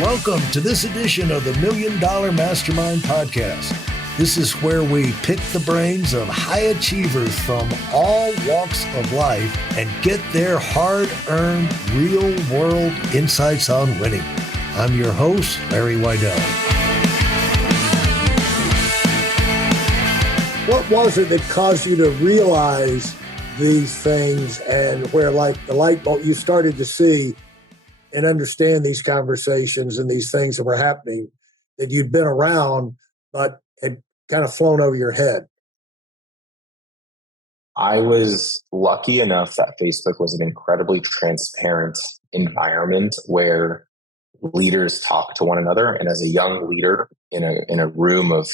Welcome to this edition of the Million Dollar Mastermind podcast. This is where we pick the brains of high achievers from all walks of life and get their hard-earned, real-world insights on winning. I'm your host, Larry Weidel. What was it that caused you to realize these things and where, like, the light bulb, you started to see and understand these conversations and these things that were happening that you'd been around but had kind of flown over your head? I was lucky enough that Facebook was an incredibly transparent environment where leaders talk to one another. And as a young leader in a room of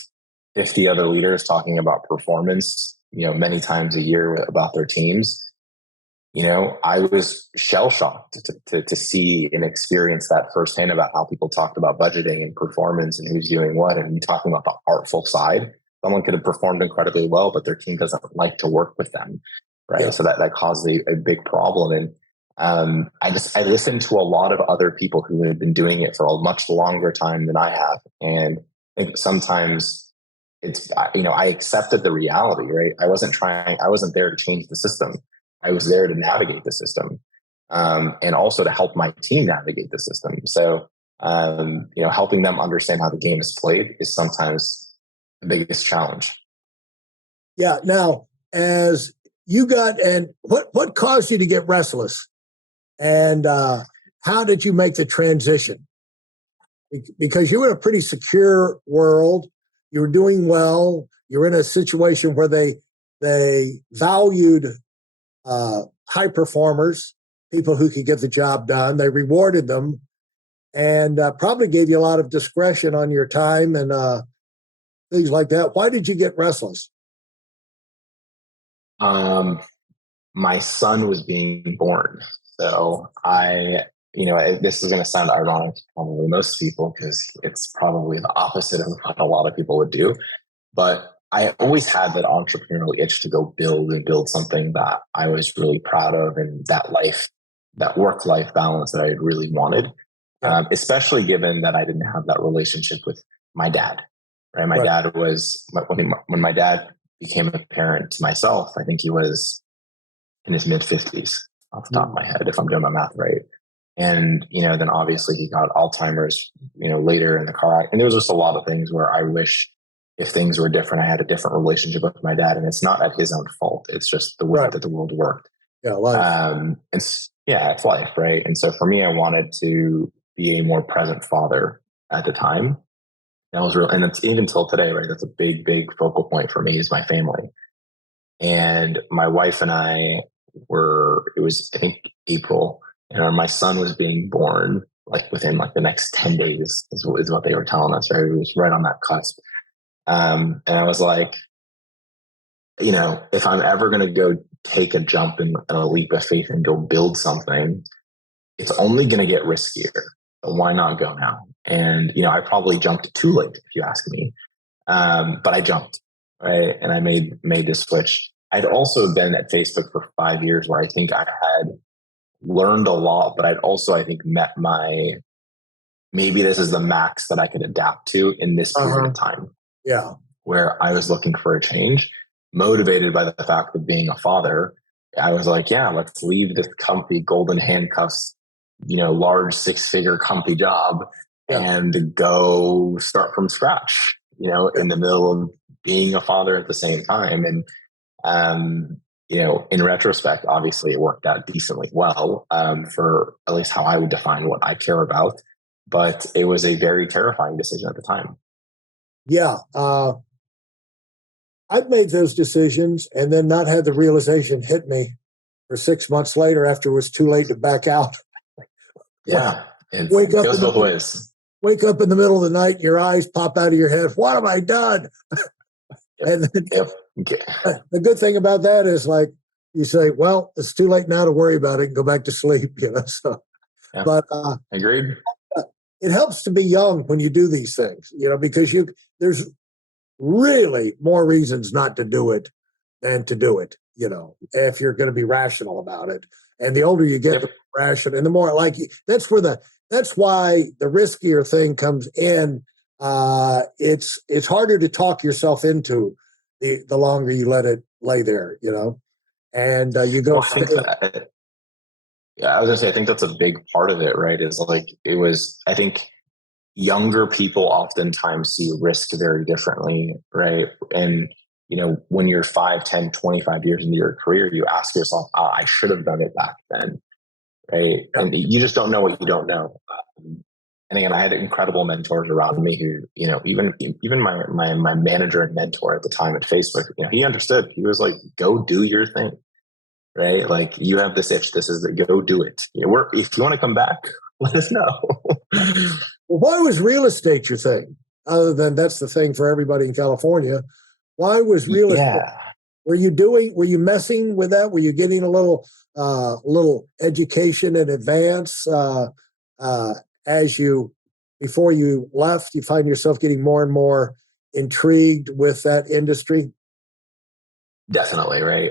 50 other leaders talking about performance, many times a year about their teams, I was shell-shocked to see and experience that firsthand about how people talked about budgeting and performance and who's doing what. And you talking about the artful side, someone could have performed incredibly well, but their team doesn't like to work with them, right? Yeah. So that caused a big problem. And I listened to a lot of other people who had been doing it for a much longer time than I have. And I think sometimes I accepted the reality, right? I wasn't there to change the system. I was there to navigate the system, and also to help my team navigate the system. So, helping them understand how the game is played is sometimes the biggest challenge. Yeah. Now, as you what caused you to get restless, and how did you make the transition? Because you were in a pretty secure world, you were doing well, you were in a situation where they valued high performers, people who could get the job done. They rewarded them and probably gave you a lot of discretion on your time and things like that. Why did you get restless? My son was being born. So this is going to sound ironic to probably most people because it's probably the opposite of what a lot of people would do. But I always had that entrepreneurial itch to go build something that I was really proud of, and that work-life balance that I had really wanted, especially given that I didn't have that relationship with my dad. Right, my dad was when my dad became a parent to myself. I think he was in his mid-50s, off the top of my head, if I'm doing my math right. And then obviously he got Alzheimer's, later in the car. And there was just a lot of things where I wish, if things were different, I had a different relationship with my dad, and it's not at his own fault. It's just the way that the world worked. Yeah, life. It's life, right? And so for me, I wanted to be a more present father at the time. That was real, and it's even till today, right? That's a big, big focal point for me is my family. And my wife and I it was I think April, and my son was being born within the next 10 days is what they were telling us, right? It was right on that cusp. And I was like, if I'm ever going to go take a jump and a leap of faith and go build something, it's only going to get riskier. So why not go now? And, I probably jumped too late, if you ask me. But I jumped, right? And I made this switch. I'd also been at Facebook for 5 years where I think I had learned a lot, but I'd also, I think, met maybe this is the max that I could adapt to in this period of time. Yeah. Where I was looking for a change, motivated by the fact of being a father. I was like, let's leave this comfy golden handcuffs, large 6-figure comfy job and go start from scratch, in the middle of being a father at the same time. And, in retrospect, obviously it worked out decently well for at least how I would define what I care about. But it was a very terrifying decision at the time. Yeah. I've made those decisions and then not had the realization hit me for 6 months later after it was too late to back out. Yeah. It goes both ways. Wake up in the middle of the night, your eyes pop out of your head. What have I done? And then, the good thing about that is you say, well, it's too late now to worry about it and go back to sleep, So, yeah. But agreed. It helps to be young when you do these things, because there's really more reasons not to do it than to do it, if you're going to be rational about it. And the older you get, Yep. the more rational, and the more like that's why the riskier thing comes in. It's harder to talk yourself into the longer you let it lay there, and you go. Well, I think that, yeah, I was gonna say, I think that's a big part of it, right? Is like, I think younger people oftentimes see risk very differently, right? And, when you're 5, 10, 25 years into your career, you ask yourself, I should have done it back then, right? Yeah. And you just don't know what you don't know. And again, I had incredible mentors around me who, even my manager and mentor at the time at Facebook, he understood. He was like, go do your thing, right? Like, you have this itch. This is the go do it. If you want to come back, let us know. Well, why was real estate your thing? Other than that's the thing for everybody in California. Why was real estate? Yeah. Were you messing with that? Were you getting a little education in advance before you left? You find yourself getting more and more intrigued with that industry? Definitely, right.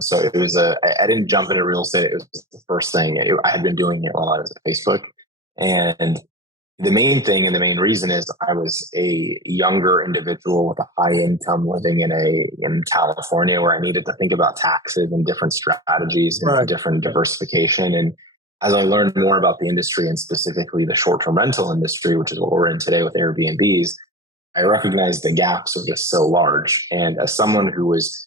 So it was I didn't jump into real estate. It was the first thing. I had been doing it while I was at Facebook. And the main thing and the main reason is I was a younger individual with a high income living in California, where I needed to think about taxes and different strategies and Right. different diversification. And as I learned more about the industry, and specifically the short-term rental industry, which is what we're in today with Airbnbs, I recognized the gaps were just so large. And as someone who was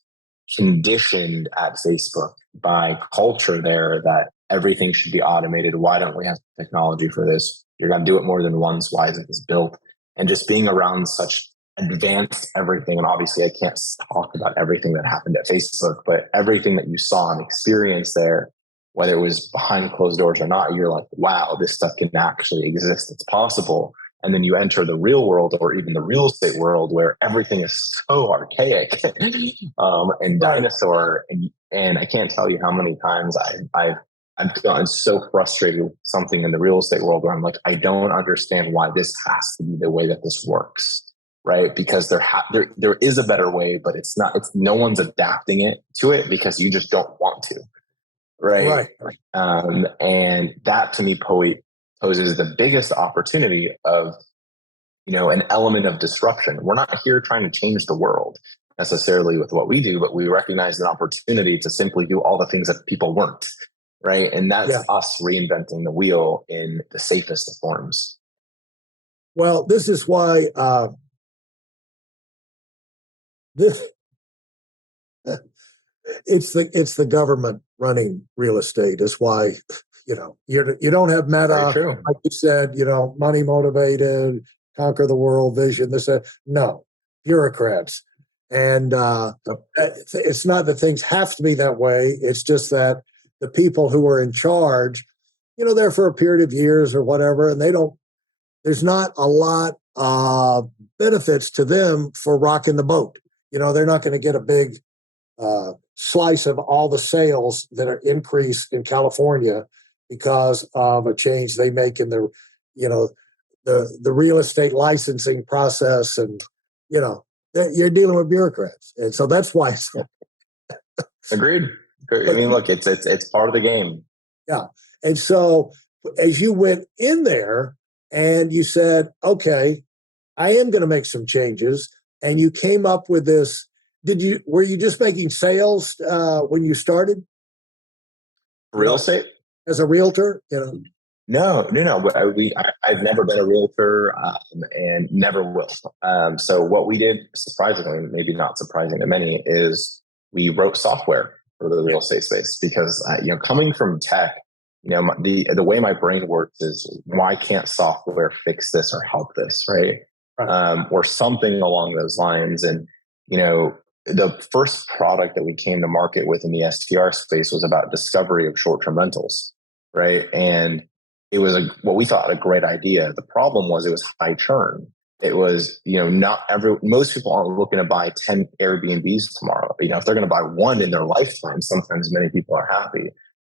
conditioned at Facebook by culture there that everything should be automated, why don't we have technology for this? You're going to do it more than once. Why isn't this built? And just being around such advanced everything. And obviously I can't talk about everything that happened at Facebook, but everything that you saw and experienced there, whether it was behind closed doors or not, you're like, wow, this stuff can actually exist. It's possible. And then you enter the real world, or even the real estate world, where everything is so archaic and dinosaur. And I can't tell you how many times I've gotten so frustrated with something in the real estate world where I'm like, I don't understand why this has to be the way that this works, right? Because there is a better way, but it's not. It's no one's adapting it to it because you just don't want to, right? And that to me poses the biggest opportunity of, an element of disruption. We're not here trying to change the world necessarily with what we do, but we recognize an opportunity to simply do all the things that people weren't, right? And that's us reinventing the wheel in the safest of forms. Well, this is why it's the government running real estate. Is why you don't have meta, like you said, money motivated, conquer the world vision. No, bureaucrats. And it's not that things have to be that way. It's just that the people who are in charge, they're for a period of years or whatever, and there's not a lot of benefits to them for rocking the boat. They're not going to get a big slice of all the sales that are increased in California because of a change they make in the real estate licensing process. And, you're dealing with bureaucrats. And so that's why. Agreed. I mean, look, it's part of the game. Yeah. And so as you went in there and you said, okay, I am going to make some changes, and you came up with this, were you just making sales when you started? Real estate? As a realtor? No. I've never been a realtor and never will. So what we did, surprisingly, maybe not surprising to many, is we wrote software for the real estate space because, coming from tech, the way my brain works is, why can't software fix this or help this, right? Or something along those lines. And, the first product that we came to market with in the STR space was about discovery of short-term rentals, right? And it was what we thought a great idea. The problem was it was high churn. It was, most people aren't looking to buy 10 Airbnbs tomorrow. If they're going to buy one in their lifetime, sometimes many people are happy,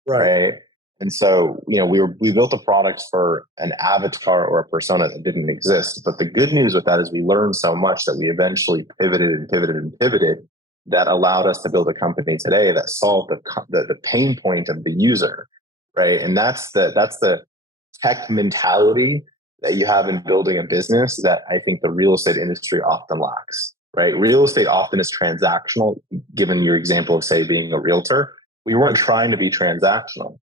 right? And so, we built a product for an avatar or a persona that didn't exist. But the good news with that is we learned so much that we eventually pivoted. that allowed us to build a company today that solved the pain point of the user, right? And that's the tech mentality that you have in building a business that I think the real estate industry often lacks, right? Real estate often is transactional. Given your example of, say, being a realtor, we weren't trying to be transactional.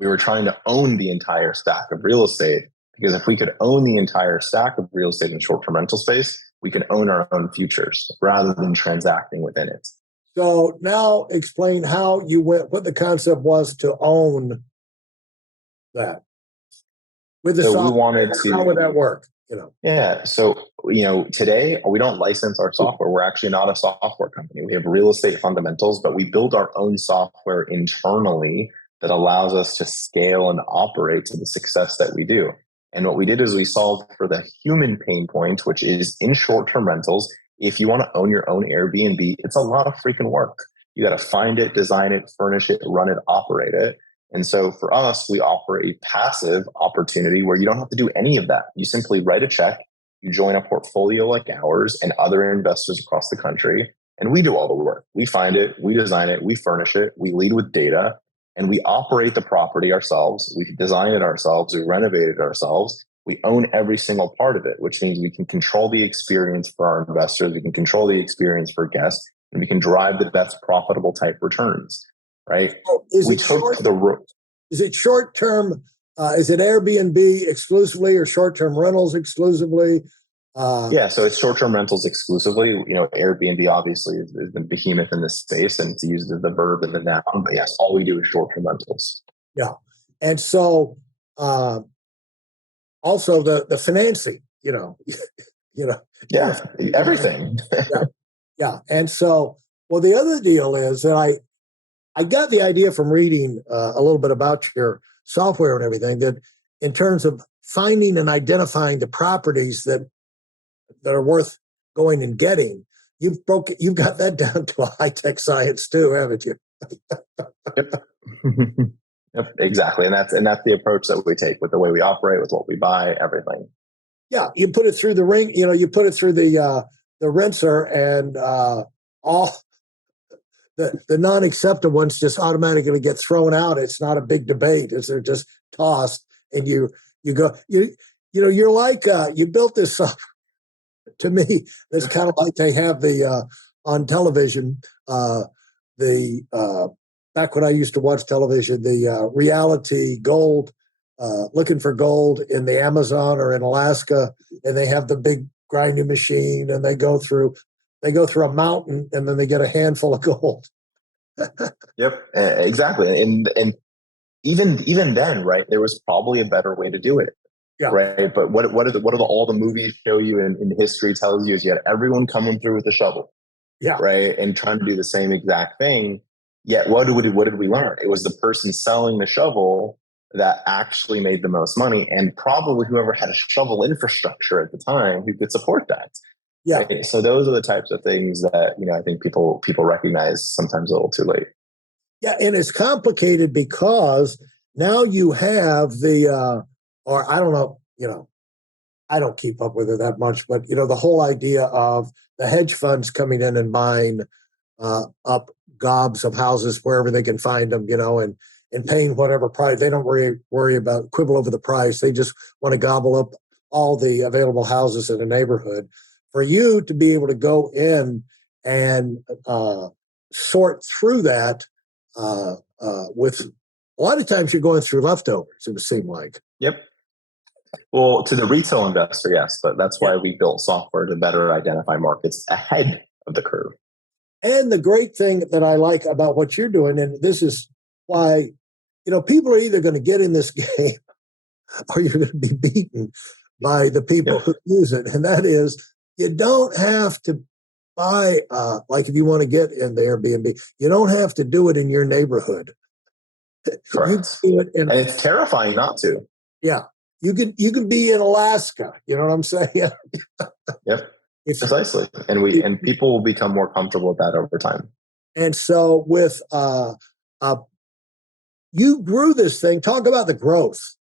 We were trying to own the entire stack of real estate, because if we could own the entire stack of real estate in short-term rental space, we can own our own futures rather than transacting within it. So now explain how you went, what the concept was to own that with the So software. we wanted to. How would that work? Yeah. So, today we don't license our software. We're actually not a software company. We have real estate fundamentals, but we build our own software internally that allows us to scale and operate to the success that we do. And what we did is we solved for the human pain point, which is in short-term rentals. If you want to own your own Airbnb, it's a lot of freaking work. You got to find it, design it, furnish it, run it, operate it. And so for us, we offer a passive opportunity where you don't have to do any of that. You simply write a check, you join a portfolio like ours and other investors across the country, and we do all the work. We find it, we design it, we furnish it, we lead with data, and we operate the property ourselves. We design it ourselves, we renovate it ourselves. We own every single part of it, which means we can control the experience for our investors, we can control the experience for guests, and we can drive the best profitable type returns. Right? Is it short term? Is it Airbnb exclusively or short term rentals exclusively? Yeah, so it's short term rentals exclusively. Airbnb obviously is the behemoth in this space, and it's used as the verb and the noun. But yes, all we do is short term rentals. Yeah, and so also the financing. Yeah, everything. Yeah, and so the other deal is that I got the idea from reading a little bit about your software and everything, that in terms of finding and identifying the properties that are worth going and getting, you've got that down to a high-tech science too, haven't you? Yep. Yep, exactly. And that's the approach that we take with the way we operate, with what we buy, everything. Yeah, you put it through the ring, you put it through the rinser, and all the non-accepted ones just automatically get thrown out. It's not a big debate. They're just tossed, and you go, you're like, you built this software. To me, it's kind of like they have the on television, back when I used to watch television, the reality gold, looking for gold in the Amazon or in Alaska, and they have the big grinding machine, and they go through a mountain, and then they get a handful of gold. Yep, exactly. And even then, right, there was probably a better way to do it. Yeah. Right. But what all the movies show you in history tells you is you had everyone coming through with a shovel. Yeah. Right. And trying to do the same exact thing. Yet what did we learn? It was the person selling the shovel that actually made the most money, and probably whoever had a shovel infrastructure at the time who could support that. Yeah. Right? So those are the types of things that, I think people recognize sometimes a little too late. Yeah. And it's complicated because now you have or I don't know, I don't keep up with it that much, but, the whole idea of the hedge funds coming in and buying up gobs of houses wherever they can find them, and paying whatever price. They don't worry about quibble over the price. They just want to gobble up all the available houses in a neighborhood. For you to be able to go in and sort through that with a lot of times you're going through leftovers, it would seem like. Yep. Well, to the retail investor, yes, but that's why we built software to better identify markets ahead of the curve. And the great thing that I like about what you're doing, and this is why, people are either going to get in this game or you're going to be beaten by the people who use it. And that is, you don't have to buy, like if you want to get in the Airbnb, you don't have to do it in your neighborhood. Correct. And it's terrifying not to. Yeah. You can be in Alaska. You know what I'm saying? Yep. Precisely. And people will become more comfortable with that over time. And so with you grew this thing. Talk about the growth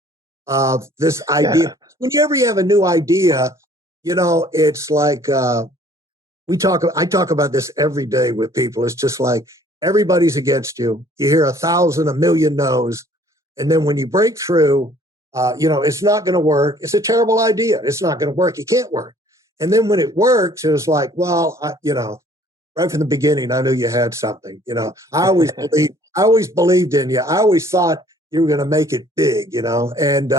of this idea. Yeah. Whenever you have a new idea, it's like I talk about this every day with people. It's just like everybody's against you. You hear 1,000, 1,000,000 no's. And then when you break through, it's not going to work. It's a terrible idea. It's not going to work. It can't work. And then when it works, it was like, well, right from the beginning, I knew you had something. I always believed in you. I always thought you were going to make it big, and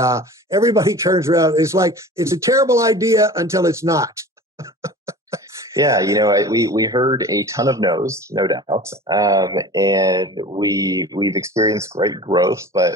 everybody turns around. It's like, it's a terrible idea until it's not. Yeah, we heard a ton of no's, no doubt, and we've experienced great growth. But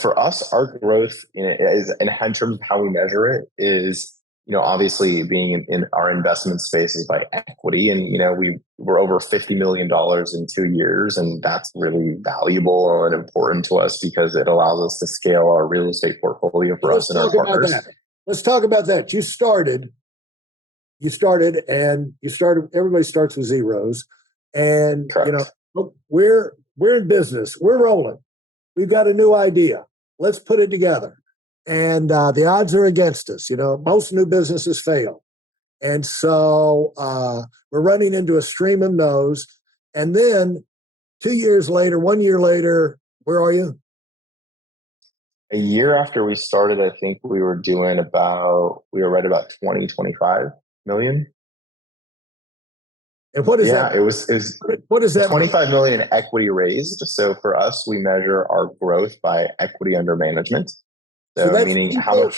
for us, our growth in terms of how we measure it is, obviously being in our investment space is by equity, and we were over $50 million in 2 years, and that's really valuable and important to us because it allows us to scale our real estate portfolio for us and our partners. Let's talk about that. You started, everybody starts with zeros. And, Correct. we're in business. We're rolling. We've got a new idea. Let's put it together. And the odds are against us. Most new businesses fail. And so we're running into a stream of no's. And then 2 years later, 1 year later, where are you? A year after we started, I think we were right about 20, 25 million. And what is that? It was what is that? 25 million in equity raised. So for us, we measure our growth by equity under management. So that's meaning how much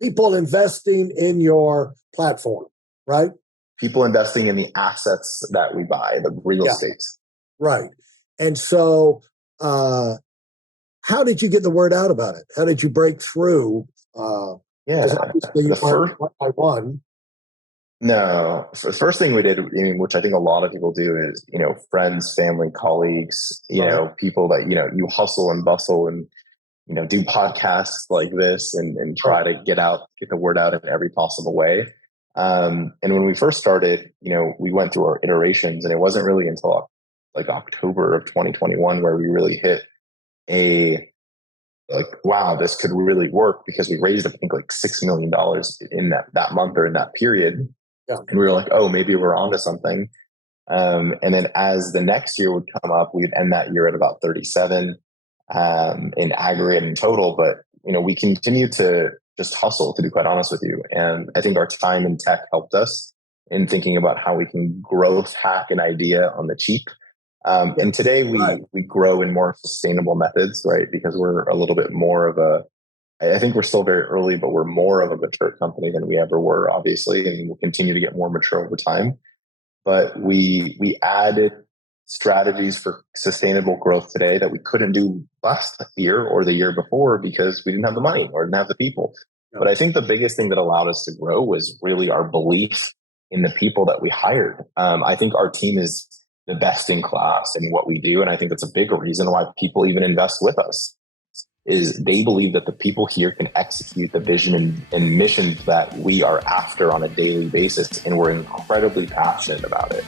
people investing in your platform, right? People investing in the assets that we buy, the real estate. Right. And so how did you get the word out about it? How did you break through? Obviously you went one by one. No, the first thing we did, which I think a lot of people do, is friends, family, colleagues, people that you hustle and bustle and do podcasts like this and try to get the word out in every possible way. And when we first started, we went through our iterations, and it wasn't really until like October of 2021 where we really hit wow, this could really work, because we raised, I think, like $6 million in that month or in that period. Yeah. And we were like, oh, maybe we're onto something. And then as the next year would come up, we'd end that year at about 37 in aggregate and total. But, we continued to just hustle, to be quite honest with you. And I think our time in tech helped us in thinking about how we can growth hack an idea on the cheap. And today we grow in more sustainable methods, right? Because we're a little bit more I think we're still very early, but we're more of a mature company than we ever were, obviously, and we'll continue to get more mature over time. But we added strategies for sustainable growth today that we couldn't do last year or the year before because we didn't have the money or didn't have the people. Yeah. But I think the biggest thing that allowed us to grow was really our belief in the people that we hired. I think our team is the best in class in what we do. And I think that's a big reason why people even invest with us, is they believe that the people here can execute the vision and mission that we are after on a daily basis. And we're incredibly passionate about it.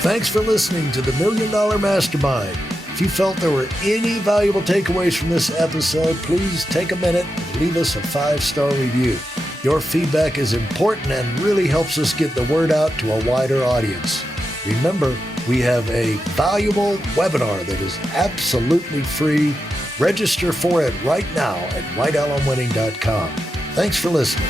Thanks for listening to the Million Dollar Mastermind. If you felt there were any valuable takeaways from this episode, please take a minute and leave us a 5-star review. Your feedback is important and really helps us get the word out to a wider audience. Remember, we have a valuable webinar that is absolutely free. Register for it right now at weidelonwinning.com. Thanks for listening.